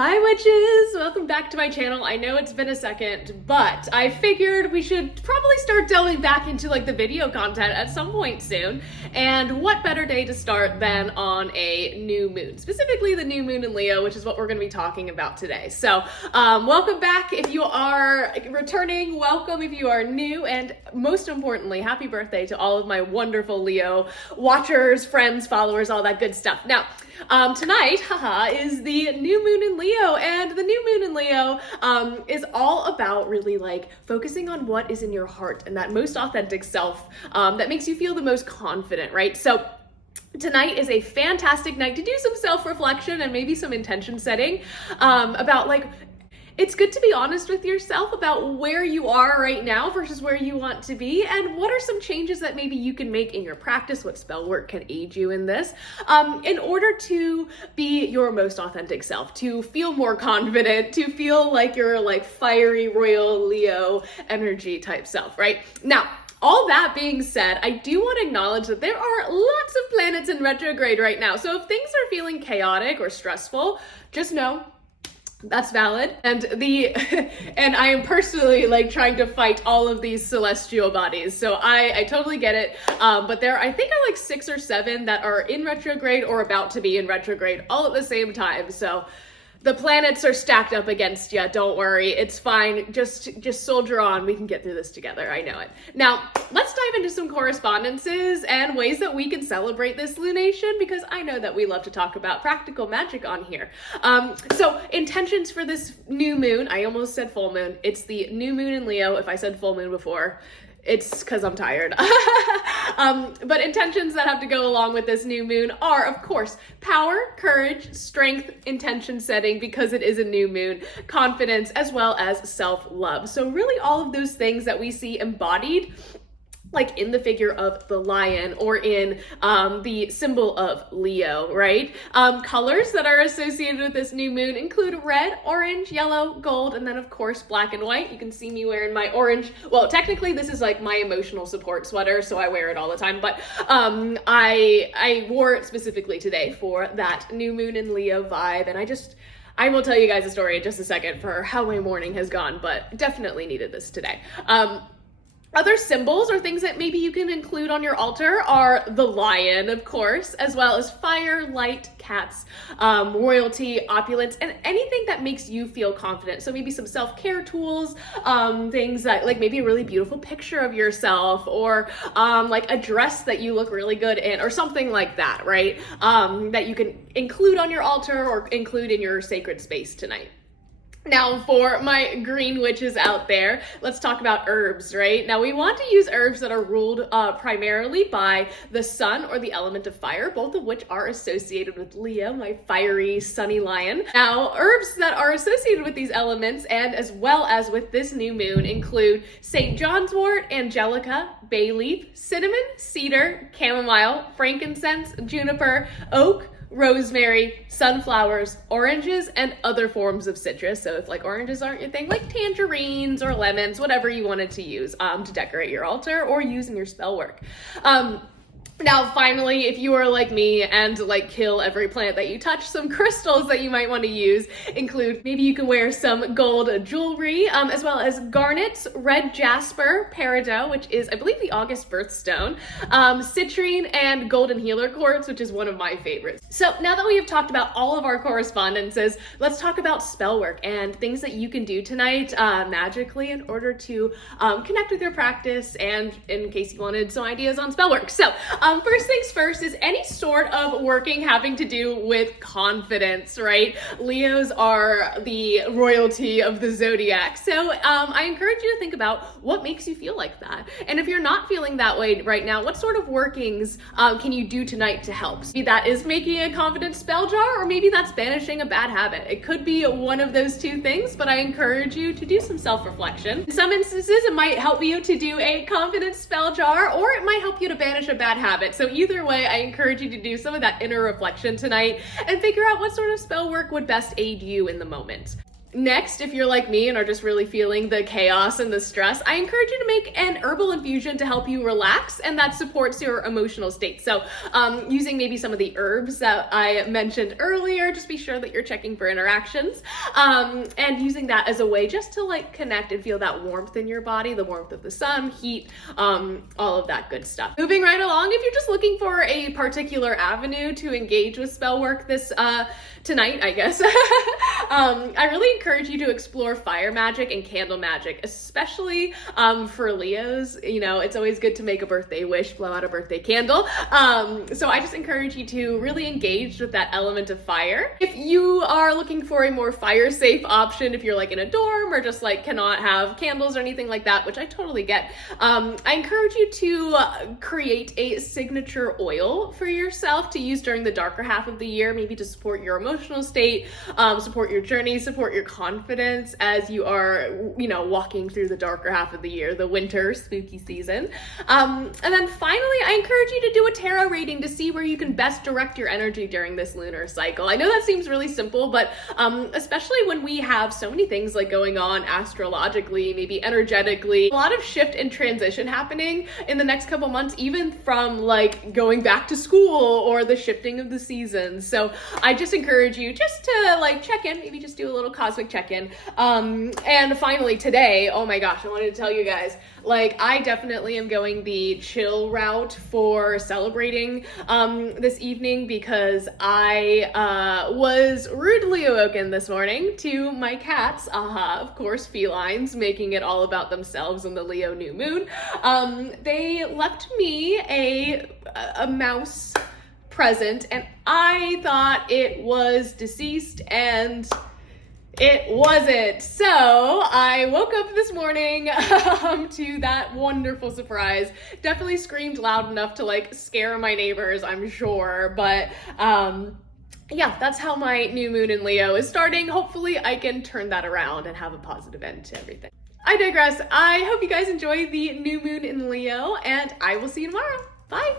Hi witches! Welcome back to my channel. I know it's been a second, but I figured we should probably start delving back into like the video content at some point soon. And what better day to start than on a new moon, specifically the new moon in Leo, which is what we're going to be talking about today. So welcome back if you are returning, welcome if you are new, and most importantly, happy birthday to all of my wonderful Leo watchers, friends, followers, all that good stuff. Now, tonight, is the new moon in Leo, and the new moon in Leo is all about really like focusing on what is in your heart and that most authentic self that makes you feel the most confident, right? So tonight is a fantastic night to do some self-reflection and maybe some intention setting about like, it's good to be honest with yourself about where you are right now versus where you want to be, and what are some changes that maybe you can make in your practice, what spell work can aid you in this, in order to be your most authentic self, to feel more confident, to feel like you're like fiery royal Leo energy type self, right? Now, all that being said, I do want to acknowledge that there are lots of planets in retrograde right now. So if things are feeling chaotic or stressful, just know that's valid. And and I am personally like trying to fight all of these celestial bodies. So I totally get it. But there, I think are like 6 or 7 that are in retrograde or about to be in retrograde all at the same time. So the planets are stacked up against you. Don't worry, it's fine. Just soldier on. We can get through this together. I know it. Now, let's dive into some correspondences and ways that we can celebrate this lunation, because I know that we love to talk about practical magic on here. So intentions for this new moon. I almost said full moon. It's the new moon in Leo. If I said full moon before, it's because I'm tired. But intentions that have to go along with this new moon are, of course, power, courage, strength, intention setting, because it is a new moon, confidence, as well as self-love. So really all of those things that we see embodied like in the figure of the lion or in the symbol of Leo, right? Colors that are associated with this new moon include red, orange, yellow, gold, and then of course black and white. You can see me wearing my orange. Well, technically this is like my emotional support sweater, so I wear it all the time, but I wore it specifically today for that new moon in Leo vibe, and I will tell you guys a story in just a second for how my morning has gone, but definitely needed this today. Other symbols or things that maybe you can include on your altar are the lion, of course, as well as fire, light, cats, royalty, opulence, and anything that makes you feel confident. So maybe some self-care tools, things that like maybe a really beautiful picture of yourself, or like a dress that you look really good in, or something like that, right? That you can include on your altar or include in your sacred space tonight. Now, for my green witches out there, let's talk about herbs, right? Now, we want to use herbs that are ruled primarily by the sun or the element of fire, both of which are associated with Leo, my fiery, sunny lion. Now, herbs that are associated with these elements and as well as with this new moon include St. John's wort, angelica, bay leaf, cinnamon, cedar, chamomile, frankincense, juniper, oak, rosemary, sunflowers, oranges, and other forms of citrus. So if like oranges aren't your thing, like tangerines or lemons, whatever you wanted to use to decorate your altar or use in your spell work. Now, finally, if you are like me and like kill every plant that you touch, some crystals that you might want to use include, maybe you can wear some gold jewelry, as well as garnets, red jasper, peridot, which is, I believe, the August birthstone, citrine, and golden healer quartz, which is one of my favorites. So now that we have talked about all of our correspondences, let's talk about spell work and things that you can do tonight magically in order to connect with your practice, and in case you wanted some ideas on spell work. So, first things first is any sort of working having to do with confidence, right? Leos are the royalty of the zodiac. So I encourage you to think about what makes you feel like that. And if you're not feeling that way right now, what sort of workings can you do tonight to help? Maybe that is making a confident spell jar, or maybe that's banishing a bad habit. It could be one of those two things, but I encourage you to do some self-reflection. In some instances, it might help you to do a confident spell jar, or it might help you to banish a bad habit. So either way, I encourage you to do some of that inner reflection tonight and figure out what sort of spell work would best aid you in the moment. Next, if you're like me and are just really feeling the chaos and the stress, I encourage you to make an herbal infusion to help you relax, and that supports your emotional state. So using maybe some of the herbs that I mentioned earlier, just be sure that you're checking for interactions, and using that as a way just to like connect and feel that warmth in your body, the warmth of the sun, heat, all of that good stuff. Moving right along, if you're just looking for a particular avenue to engage with spell work this tonight, I guess, I really encourage you to explore fire magic and candle magic, especially for Leos. You know, it's always good to make a birthday wish, blow out a birthday candle. So I just encourage you to really engage with that element of fire. If you are looking for a more fire safe option, if you're like in a dorm or just like cannot have candles or anything like that, which I totally get, I encourage you to create a signature oil for yourself to use during the darker half of the year, maybe to support your emotional state, support your journey, support your confidence as you are, you know, walking through the darker half of the year, the winter spooky season. And then finally, I encourage you to do a tarot reading to see where you can best direct your energy during this lunar cycle. I know that seems really simple, but especially when we have so many things like going on astrologically, maybe energetically, a lot of shift and transition happening in the next couple months, even from like going back to school or the shifting of the seasons. So I just encourage you just to like check in, maybe just do a little cosmic check-in. And finally today, oh my gosh, I wanted to tell you guys, like I definitely am going the chill route for celebrating this evening, because I was rudely awoken this morning to my cats, of course felines, making it all about themselves in the Leo new moon. They left me a mouse present, and I thought it was deceased, and it wasn't. So I woke up this morning to that wonderful surprise. Definitely screamed loud enough to like scare my neighbors, I'm sure, but yeah, that's how my new moon in Leo is starting. Hopefully I can turn that around and have a positive end to everything. I digress. I hope you guys enjoy the new moon in Leo, and I will see you tomorrow. Bye.